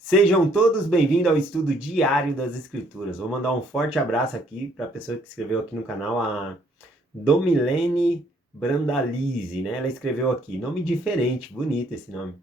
Sejam todos bem-vindos ao estudo diário das Escrituras. Vou mandar um forte abraço aqui para a pessoa que escreveu aqui no canal, a Domilene Brandalize, né? Ela escreveu aqui, nome diferente, bonito esse nome.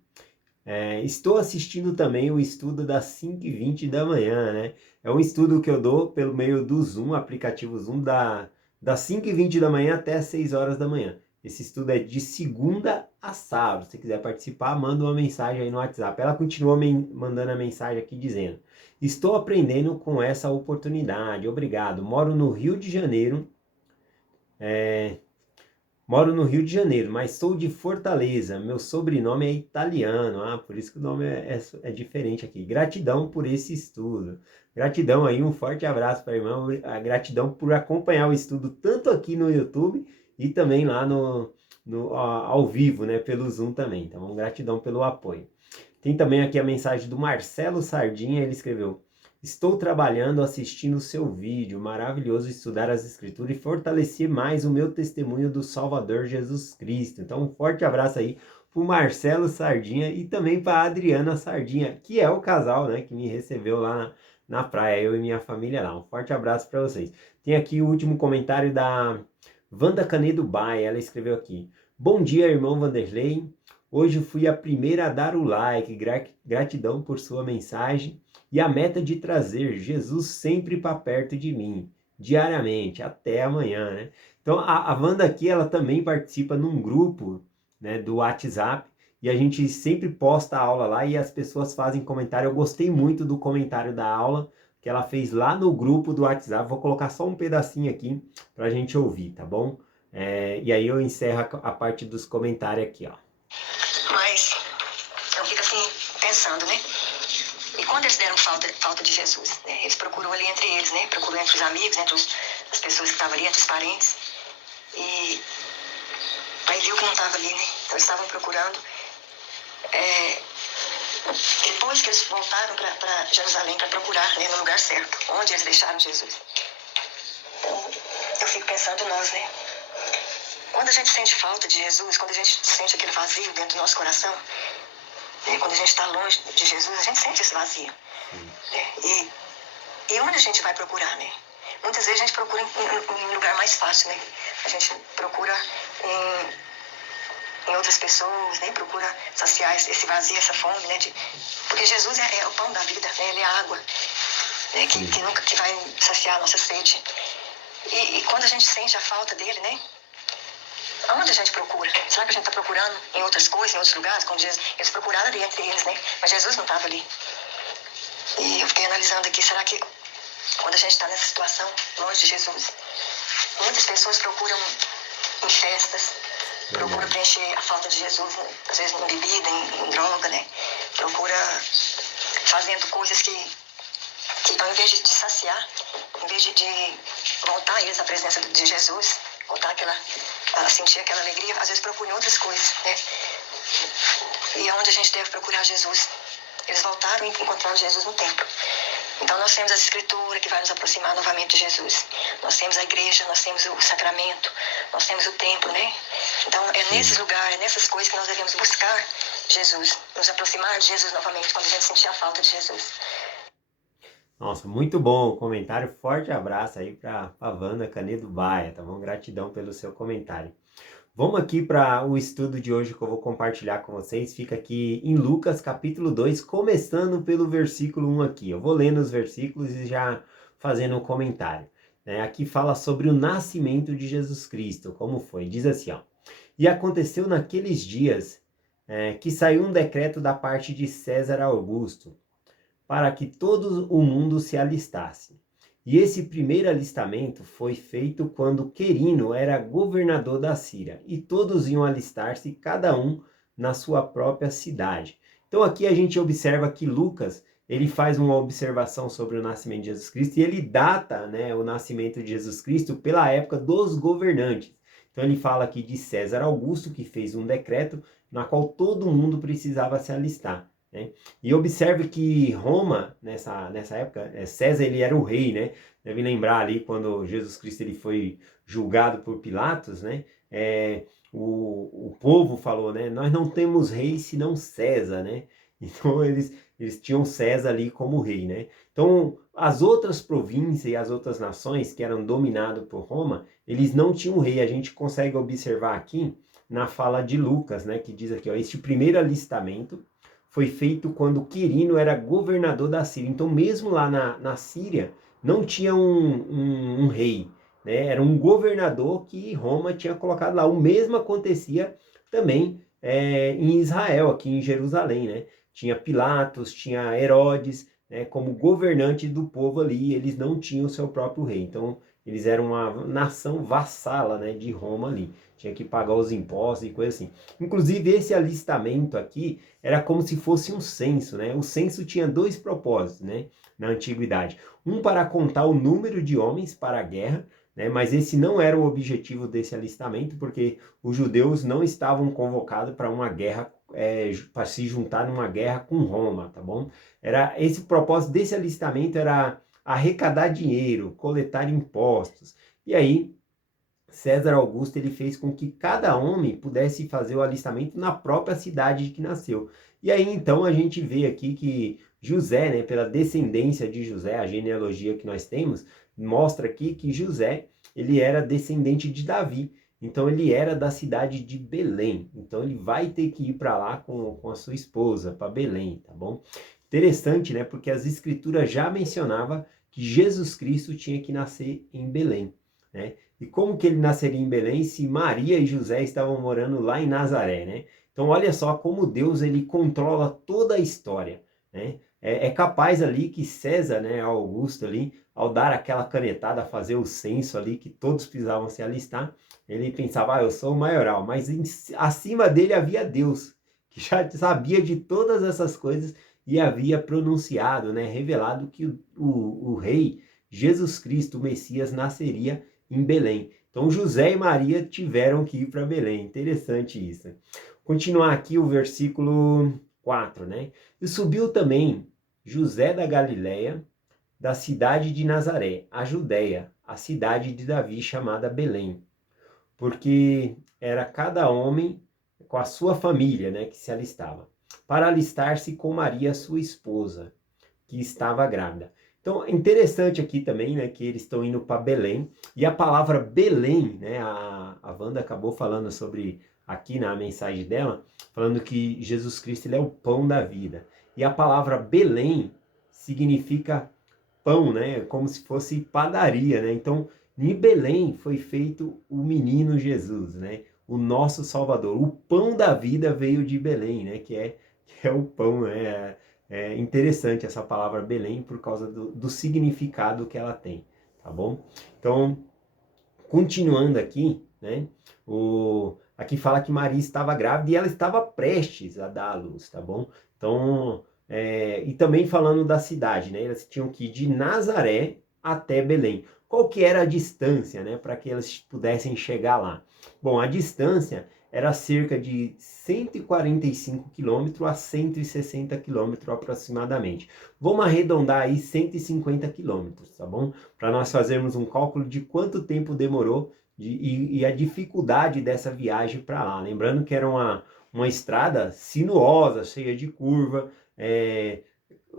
Estou assistindo também o estudo das 5h20 da manhã, né? É um estudo que eu dou pelo meio do Zoom, aplicativo Zoom, das 5h20 da manhã até as 6 horas da manhã. Esse estudo é de segunda a sábado. Se você quiser participar, manda uma mensagem aí no WhatsApp. Ela continua mandando a mensagem aqui dizendo: estou aprendendo com essa oportunidade, obrigado. Moro no Rio de Janeiro, mas sou de Fortaleza. Meu sobrenome é italiano. Por isso que o nome é diferente aqui. Gratidão por esse estudo. Gratidão aí, um forte abraço para a irmã. Gratidão por acompanhar o estudo tanto aqui no YouTube e também lá ao vivo, né? Pelo Zoom também. Então, gratidão pelo apoio. Tem também aqui a mensagem do Marcelo Sardinha. Ele escreveu: estou trabalhando, assistindo o seu vídeo, maravilhoso estudar as escrituras e fortalecer mais o meu testemunho do Salvador Jesus Cristo. Então, um forte abraço aí para o Marcelo Sardinha e também para a Adriana Sardinha, que é o casal, né, que me recebeu lá na praia, eu e minha família lá. Um forte abraço para vocês. Tem aqui o último comentário da Wanda Canedo Baia. Ela escreveu aqui: bom dia, irmão Vanderlei. Hoje fui a primeira a dar o like, gratidão por sua mensagem e a meta de trazer Jesus sempre para perto de mim, diariamente, até amanhã, né? Então, a Wanda aqui, ela também participa num grupo, né, do WhatsApp, e a gente sempre posta a aula lá e as pessoas fazem comentário. Eu gostei muito do comentário da aula que ela fez lá no grupo do WhatsApp. Vou colocar só um pedacinho aqui para a gente ouvir, tá bom? E aí eu encerro a parte dos comentários aqui, ó. Mas eu fico assim, pensando, né? E quando eles deram falta de Jesus, né? Eles procuram ali entre eles, né? Procuram entre os amigos, entre as pessoas que estavam ali, entre os parentes. E aí viu que não estava ali, né? Então eles estavam procurando. Depois que eles voltaram para Jerusalém para procurar, né, no lugar certo, onde eles deixaram Jesus. Então, eu fico pensando nós, né? Quando a gente sente falta de Jesus, quando a gente sente aquele vazio dentro do nosso coração, né, quando a gente está longe de Jesus, a gente sente esse vazio. Né? E onde a gente vai procurar, né? Muitas vezes a gente procura em um lugar mais fácil, né? A gente procura em outras pessoas, né? Procura saciar esse vazio, essa fome, né? Porque Jesus é o pão da vida, né? Ele é a água, né? Que vai saciar a nossa sede. E quando a gente sente a falta dele, né? Aonde a gente procura? Será que a gente está procurando em outras coisas, em outros lugares? Como eles procuraram ali entre eles, né? Mas Jesus não estava ali. E eu fiquei analisando aqui, será que quando a gente está nessa situação, longe de Jesus, muitas pessoas procuram em festas, procuram preencher a falta de Jesus, né? Às vezes em bebida, em droga, né? Procura fazendo coisas que ao invés de saciar, em vez de voltar eles à presença de Jesus, voltar a sentir aquela alegria, às vezes procuram outras coisas, né? E aonde a gente deve procurar Jesus? Eles voltaram e encontraram Jesus no templo. Então nós temos a Escritura que vai nos aproximar novamente de Jesus. Nós temos a igreja, nós temos o sacramento, nós temos o templo, né? Então é nesses lugares, nessas coisas que nós devemos buscar Jesus, nos aproximar de Jesus novamente, quando a gente sentir a falta de Jesus. Nossa, muito bom o comentário. Forte abraço aí para a Wanda Canedo Baia, tá bom? Gratidão pelo seu comentário. Vamos aqui para o estudo de hoje que eu vou compartilhar com vocês. Fica aqui em Lucas capítulo 2, começando pelo versículo 1 aqui. Eu vou lendo os versículos e já fazendo um comentário. Aqui fala sobre o nascimento de Jesus Cristo, como foi. Diz assim, ó: e aconteceu naqueles dias que saiu um decreto da parte de César Augusto, para que todo o mundo se alistasse. E esse primeiro alistamento foi feito quando Quirino era governador da Síria, e todos iam alistar-se, cada um na sua própria cidade. Então aqui a gente observa que Lucas, ele faz uma observação sobre o nascimento de Jesus Cristo, e ele data, né, o nascimento de Jesus Cristo pela época dos governantes. Então ele fala aqui de César Augusto, que fez um decreto na qual todo mundo precisava se alistar. Né? E observe que Roma, nessa época, César ele era o rei, né? Deve lembrar ali quando Jesus Cristo ele foi julgado por Pilatos, né? O povo falou, né? Nós não temos rei senão César, né? Então eles tinham César ali como rei, né? Então, as outras províncias e as outras nações que eram dominadas por Roma, eles não tinham rei. A gente consegue observar aqui na fala de Lucas, né, que diz aqui, ó, este primeiro alistamento foi feito quando Quirino era governador da Síria. Então, mesmo lá na Síria, não tinha um rei, né? Era um governador que Roma tinha colocado lá. O mesmo acontecia também em Israel, aqui em Jerusalém, né? Tinha Pilatos, tinha Herodes, né, como governante do povo ali, eles não tinham o seu próprio rei. Então, eles eram uma nação vassala, né, de Roma ali. Tinha que pagar os impostos e coisa assim. Inclusive, esse alistamento aqui era como se fosse um censo, né? O censo tinha dois propósitos, né, na antiguidade. Um para contar o número de homens para a guerra, né, mas esse não era o objetivo desse alistamento, porque os judeus não estavam convocados para uma guerra, para se juntar numa guerra com Roma, tá bom? Era esse o propósito desse alistamento, era arrecadar dinheiro, coletar impostos. E aí César Augusto ele fez com que cada homem pudesse fazer o alistamento na própria cidade que nasceu. E aí então a gente vê aqui que José, né, pela descendência de José, a genealogia que nós temos, mostra aqui que José ele era descendente de Davi. Então ele era da cidade de Belém. Então ele vai ter que ir para lá com a sua esposa, para Belém, tá bom? Interessante, né? Porque as escrituras já mencionavam que Jesus Cristo tinha que nascer em Belém, né? E como que ele nasceria em Belém se Maria e José estavam morando lá em Nazaré, né? Então olha só como Deus ele controla toda a história, né? É capaz ali que César, né, Augusto ali, ao dar aquela canetada, fazer o censo ali, que todos precisavam se alistar, ele pensava, eu sou o maioral, mas acima dele havia Deus, que já sabia de todas essas coisas e havia pronunciado, né, revelado que o rei Jesus Cristo, o Messias, nasceria em Belém. Então José e Maria tiveram que ir para Belém. Interessante isso. Continuar aqui o versículo 4, né? E subiu também José da Galileia, da cidade de Nazaré, a Judéia, a cidade de Davi, chamada Belém, porque era cada homem com a sua família, né, que se alistava, para alistar-se com Maria, sua esposa, que estava grávida. Então, é interessante aqui também, né, que eles estão indo para Belém, e a palavra Belém, né, a Wanda acabou falando sobre, aqui na mensagem dela, falando que Jesus Cristo ele é o pão da vida. E a palavra Belém significa pão, né, como se fosse padaria, né? Então, em Belém foi feito o menino Jesus, né? O nosso Salvador. O pão da vida veio de Belém, né? Que é o pão, né? É interessante essa palavra Belém por causa do significado que ela tem, tá bom? Então, continuando aqui, né? Aqui fala que Maria estava grávida e ela estava prestes a dar à luz, tá bom? Então, e também falando da cidade, né? Elas tinham que ir de Nazaré até Belém. Qual que era a distância, né? Para que elas pudessem chegar lá? Bom, a distância era cerca de 145 quilômetros a 160 quilômetros aproximadamente. Vamos arredondar aí 150 quilômetros, tá bom? Para nós fazermos um cálculo de quanto tempo demorou e a dificuldade dessa viagem para lá. Lembrando que era uma estrada sinuosa, cheia de curva,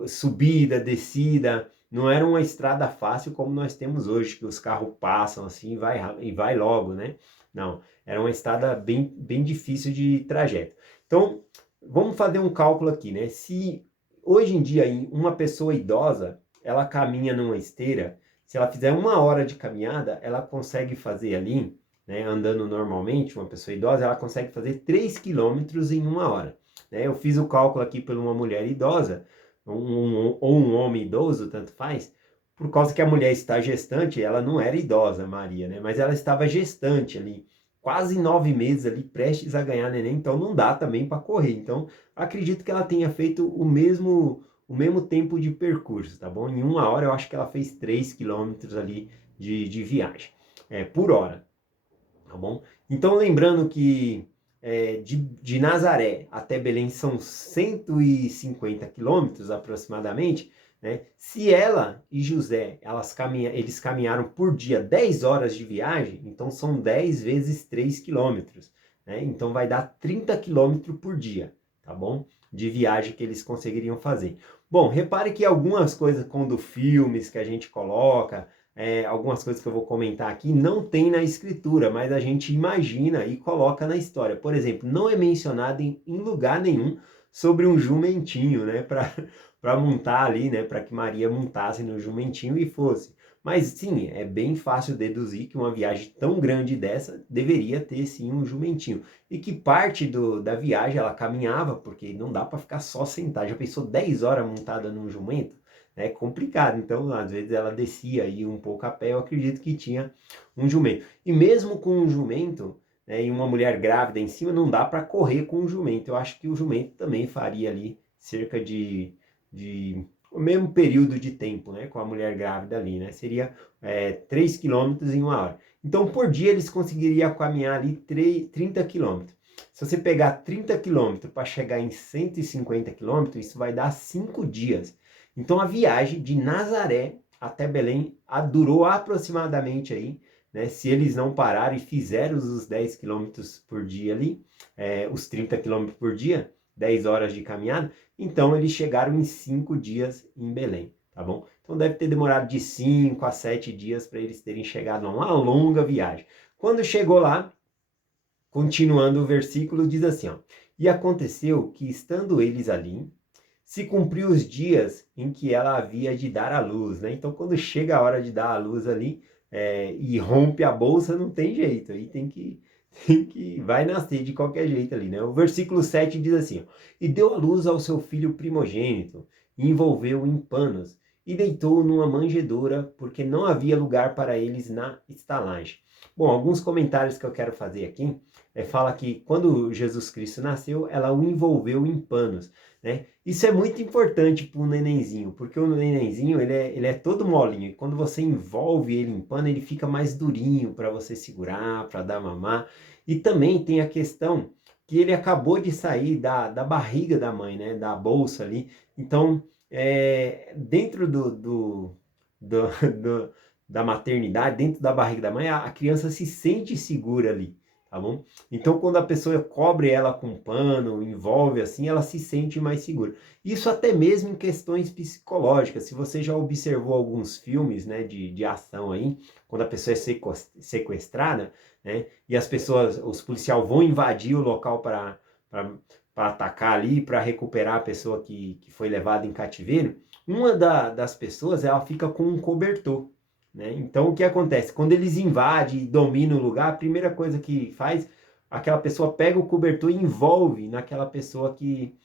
subida, descida, não era uma estrada fácil como nós temos hoje, que os carros passam assim e vai logo, né? Não, era uma estrada bem, bem difícil de trajeto. Então, vamos fazer um cálculo aqui, né? Se hoje em dia uma pessoa idosa, ela caminha numa esteira, se ela fizer 1 hora de caminhada, ela consegue fazer ali, né, andando normalmente, uma pessoa idosa, ela consegue fazer 3 quilômetros em 1 hora. Né? Eu fiz o cálculo aqui por uma mulher idosa, ou um homem idoso, tanto faz, por causa que a mulher está gestante, ela não era idosa, Maria, né? Mas ela estava gestante ali, quase 9 meses ali, prestes a ganhar neném, então não dá também para correr. Então, acredito que ela tenha feito o mesmo tempo de percurso, tá bom? Em 1 hora eu acho que ela fez 3 quilômetros ali de viagem, por hora, tá bom? Então, lembrando que de Nazaré até Belém são 150 quilômetros aproximadamente, né? Se ela e José, eles caminharam por dia 10 horas de viagem, então são 10 vezes 3 quilômetros, né? Então vai dar 30 quilômetros por dia, tá bom? de viagem que eles conseguiriam fazer. Bom, repare que algumas coisas, quando filmes que a gente coloca, algumas coisas que eu vou comentar aqui, não tem na escritura, mas a gente imagina e coloca na história. Por exemplo, não é mencionado em lugar nenhum sobre um jumentinho, né, para montar ali, né, para que Maria montasse no jumentinho e fosse. Mas sim, é bem fácil deduzir que uma viagem tão grande dessa deveria ter sim um jumentinho. E que parte da viagem ela caminhava, porque não dá para ficar só sentada. Já pensou 10 horas montada num jumento? É complicado. Então, às vezes ela descia aí um pouco a pé, eu acredito que tinha um jumento. E mesmo com um jumento, né, e uma mulher grávida em cima, não dá para correr com o jumento. Eu acho que o jumento também faria ali cerca de o mesmo período de tempo, né, com a mulher grávida ali, né, seria 3 quilômetros em uma hora. Então, por dia, eles conseguiriam caminhar ali 30 quilômetros. Se você pegar 30 quilômetros para chegar em 150 quilômetros, isso vai dar 5 dias. Então, a viagem de Nazaré até Belém durou aproximadamente aí, né, se eles não pararam e fizeram os 10 quilômetros por dia ali, os 30 quilômetros por dia, 10 horas de caminhada, então eles chegaram em 5 dias em Belém, tá bom? Então deve ter demorado de 5 a 7 dias para eles terem chegado a uma longa viagem. Quando chegou lá, continuando o versículo, diz assim, ó, e aconteceu que estando eles ali, se cumpriu os dias em que ela havia de dar à luz, né? Então quando chega a hora de dar à luz ali, e rompe a bolsa, não tem jeito, aí vai nascer de qualquer jeito ali, né? O versículo 7 diz assim, ó, e deu à luz ao seu filho primogênito, e envolveu-o em panos, e deitou-o numa manjedoura, porque não havia lugar para eles na estalagem. Bom, alguns comentários que eu quero fazer aqui, fala que quando Jesus Cristo nasceu, ela o envolveu em panos, né? Isso é muito importante para o nenenzinho, porque o nenenzinho ele é todo molinho, e quando você envolve ele em pano, ele fica mais durinho para você segurar, para dar mamar. E também tem a questão que ele acabou de sair da barriga da mãe, né? Da bolsa ali. Então, dentro do, do- da maternidade, dentro da barriga da mãe, a criança se sente segura ali, tá bom? Então, quando a pessoa cobre ela com pano, envolve assim, ela se sente mais segura. Isso até mesmo em questões psicológicas. Se você já observou alguns filmes, né, de ação aí, quando a pessoa é sequestrada, né, e as pessoas, os policiais vão invadir o local para atacar ali, para recuperar a pessoa que foi levada em cativeiro, uma das pessoas, ela fica com um cobertor, né? Então, o que acontece? Quando eles invadem e dominam o lugar, a primeira coisa que faz, aquela pessoa pega o cobertor e envolve naquela pessoa que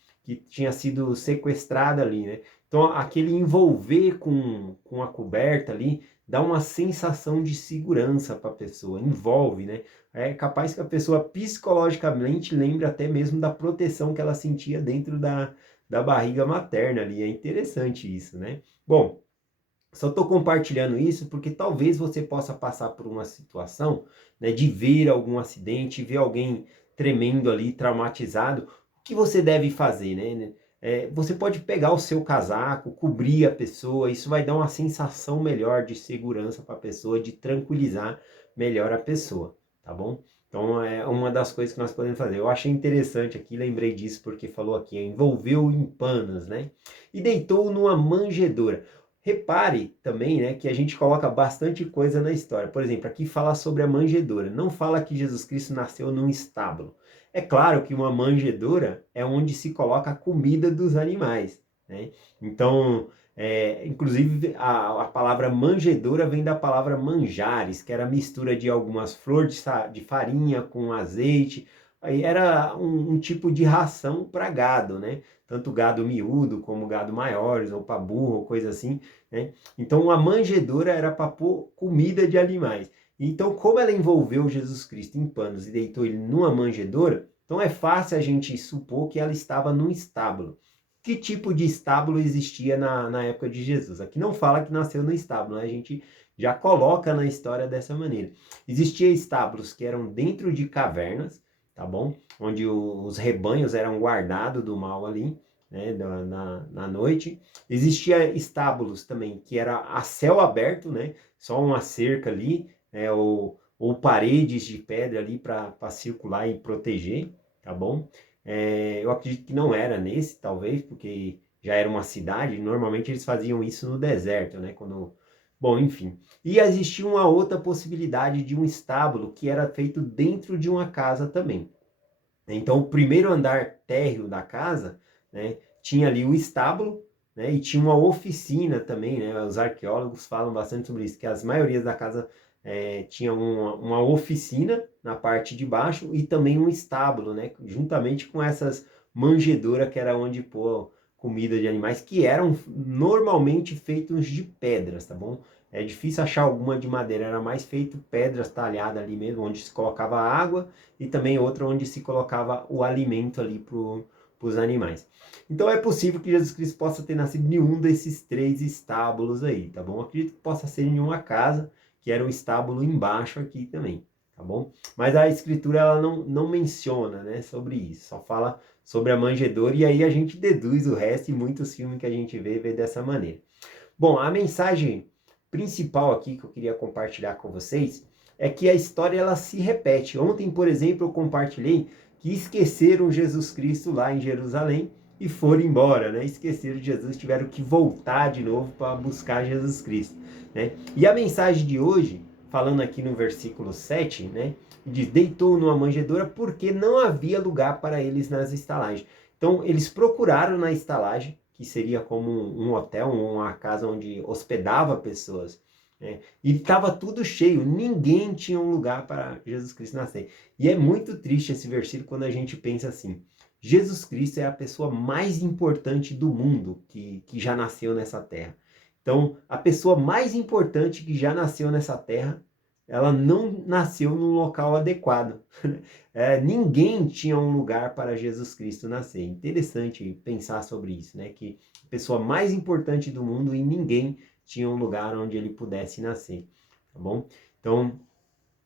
tinha sido sequestrada ali, né? Então, aquele envolver com a coberta ali dá uma sensação de segurança para a pessoa, envolve, né? É capaz que a pessoa psicologicamente lembre até mesmo da proteção que ela sentia dentro da barriga materna ali. É interessante isso, né? Bom, só estou compartilhando isso porque talvez você possa passar por uma situação, né, de ver algum acidente, ver alguém tremendo ali, traumatizado. O que você deve fazer, né? Você pode pegar o seu casaco, cobrir a pessoa, isso vai dar uma sensação melhor de segurança para a pessoa, de tranquilizar melhor a pessoa, tá bom? Então é uma das coisas que nós podemos fazer. Eu achei interessante aqui, lembrei disso porque falou aqui, envolveu em panos, né? E deitou numa manjedoura. Repare também, né, que a gente coloca bastante coisa na história. Por exemplo, aqui fala sobre a manjedoura. Não fala que Jesus Cristo nasceu num estábulo. É claro que uma manjedoura é onde se coloca a comida dos animais, né? Então, inclusive a palavra manjedoura vem da palavra manjares, que era a mistura de algumas flores de farinha com azeite. Aí era um tipo de ração para gado, né? Tanto gado miúdo como gado maiores, ou para burro, ou coisa assim, né? Então, a manjedoura era para pôr comida de animais. Então, como ela envolveu Jesus Cristo em panos e deitou ele numa manjedoura, então é fácil a gente supor que ela estava num estábulo. Que tipo de estábulo existia na época de Jesus? Aqui não fala que nasceu no estábulo, né? A gente já coloca na história dessa maneira. Existiam estábulos que eram dentro de cavernas, tá bom? Onde os rebanhos eram guardados do mal ali, né? Na noite. Existia estábulos também que era a céu aberto, né? Só uma cerca ali, né? Ou paredes de pedra ali para circular e proteger, tá bom? Eu acredito que não era nesse, talvez, porque já era uma cidade. Normalmente eles faziam isso no deserto, né? Bom, enfim. E existia uma outra possibilidade de um estábulo que era feito dentro de uma casa também. Então, o primeiro andar térreo da casa, né, tinha ali o estábulo, né, e tinha uma oficina também, né? Os arqueólogos falam bastante sobre isso, que as maiorias da casa tinha uma oficina na parte de baixo e também um estábulo, né, juntamente com essas manjedouras que era onde pôr comida de animais, que eram normalmente feitos de pedras, tá bom? É difícil achar alguma de madeira, era mais feito pedras talhadas ali mesmo, onde se colocava água e também outra onde se colocava o alimento ali para os animais. Então é possível que Jesus Cristo possa ter nascido em um desses três estábulos aí, tá bom? Acredito que possa ser em uma casa, que era um estábulo embaixo aqui também, tá bom? Mas a escritura ela não menciona, né, sobre isso, só fala sobre a manjedoura e aí a gente deduz o resto e muitos filmes que a gente vê dessa maneira. Bom, a mensagem principal aqui que eu queria compartilhar com vocês é que a história ela se repete. Ontem, por exemplo, eu compartilhei que esqueceram Jesus Cristo lá em Jerusalém e foram embora, né? Esqueceram de Jesus, tiveram que voltar de novo para buscar Jesus Cristo, né? E a mensagem de hoje, falando aqui no versículo 7, né? Diz, deitou numa manjedoura porque não havia lugar para eles nas estalagens. Então, eles procuraram na estalagem, que seria como um hotel, uma casa onde hospedava pessoas, né? E estava tudo cheio, ninguém tinha um lugar para Jesus Cristo nascer. E é muito triste esse versículo quando a gente pensa assim, Jesus Cristo é a pessoa mais importante do mundo que já nasceu nessa terra. Então, a pessoa mais importante que já nasceu nessa terra, ela não nasceu num local adequado. Ninguém tinha um lugar para Jesus Cristo nascer. Interessante pensar sobre isso, né? Que a pessoa mais importante do mundo e ninguém tinha um lugar onde ele pudesse nascer, tá bom? Então,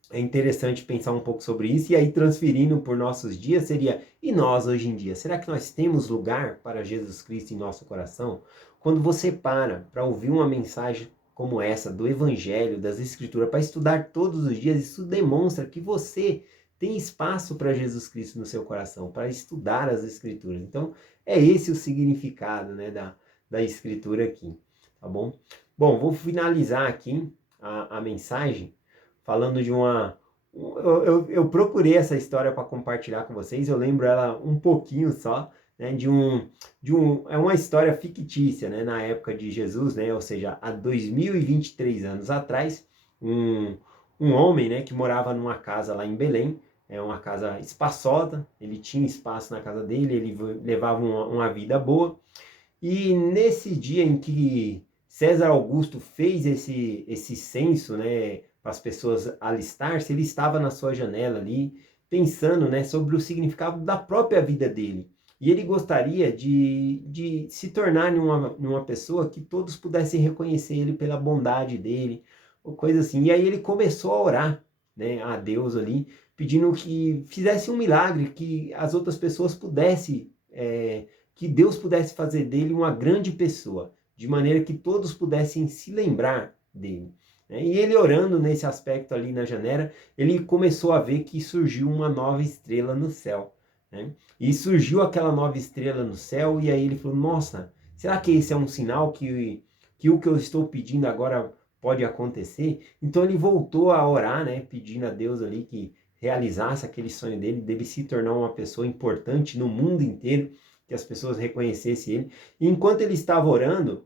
é interessante pensar um pouco sobre isso e aí transferindo por nossos dias seria, e nós hoje em dia, será que nós temos lugar para Jesus Cristo em nosso coração? Quando você para ouvir uma mensagem como essa do Evangelho, das Escrituras, para estudar todos os dias, isso demonstra que você tem espaço para Jesus Cristo no seu coração, para estudar as Escrituras. Então, é esse o significado, né, da Escritura aqui, tá bom? Bom, vou finalizar aqui a mensagem falando de uma... Eu procurei essa história para compartilhar com vocês, eu lembro ela um pouquinho só, né, é uma história fictícia, né, na época de Jesus, né, ou seja, há 2023 anos atrás, um homem, né, que morava numa casa lá em Belém, uma casa espaçosa, ele tinha espaço na casa dele, ele levava uma vida boa, e nesse dia em que César Augusto fez esse censo, né, para as pessoas alistar-se, ele estava na sua janela ali, pensando, né, sobre o significado da própria vida dele. E ele gostaria de se tornar numa pessoa que todos pudessem reconhecer ele pela bondade dele, ou coisa assim. E aí ele começou a orar, né, a Deus ali, pedindo que fizesse um milagre, que as outras pessoas pudessem que Deus pudesse fazer dele uma grande pessoa, de maneira que todos pudessem se lembrar dele. E ele orando nesse aspecto ali na janela, ele começou a ver que surgiu uma nova estrela no céu. Né? E surgiu aquela nova estrela no céu, e aí ele falou, nossa, será que esse é um sinal que o que eu estou pedindo agora pode acontecer? Então ele voltou a orar, né, pedindo a Deus ali que realizasse aquele sonho dele se tornar uma pessoa importante no mundo inteiro, que as pessoas reconhecessem ele. E enquanto ele estava orando,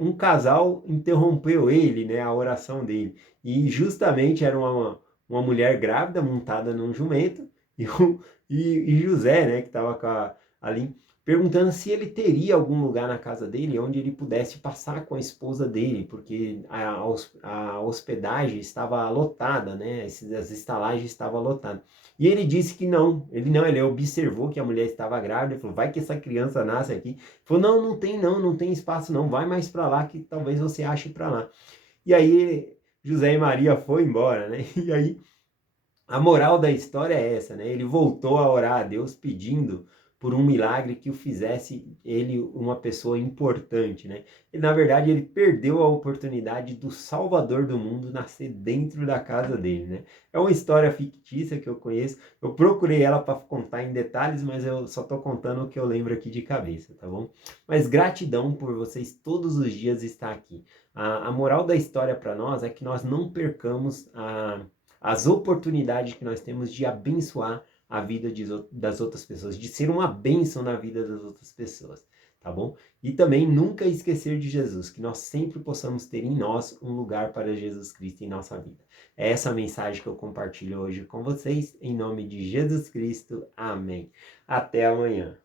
um casal interrompeu ele, né, a oração dele. E justamente era uma mulher grávida montada num jumento e José, né, que estava ali, perguntando se ele teria algum lugar na casa dele onde ele pudesse passar com a esposa dele, porque a hospedagem estava lotada, né, as estalagens estavam lotadas. E ele disse que não, ele observou que a mulher estava grávida, ele falou, vai que essa criança nasce aqui. Ele falou, não tem espaço não, vai mais para lá que talvez você ache para lá. E aí José e Maria foi embora, né, e aí a moral da história é essa, né, ele voltou a orar a Deus pedindo por um milagre que o fizesse ele uma pessoa importante, né? E, na verdade, ele perdeu a oportunidade do Salvador do mundo nascer dentro da casa dele, né? É uma história fictícia que eu conheço. Eu procurei ela para contar em detalhes, mas eu só estou contando o que eu lembro aqui de cabeça, tá bom? Mas gratidão por vocês todos os dias estar aqui. A moral da história para nós é que nós não percamos as oportunidades que nós temos de abençoar a vida das outras pessoas, de ser uma bênção na vida das outras pessoas, tá bom? E também nunca esquecer de Jesus, que nós sempre possamos ter em nós um lugar para Jesus Cristo em nossa vida. É essa a mensagem que eu compartilho hoje com vocês, em nome de Jesus Cristo. Amém. Até amanhã.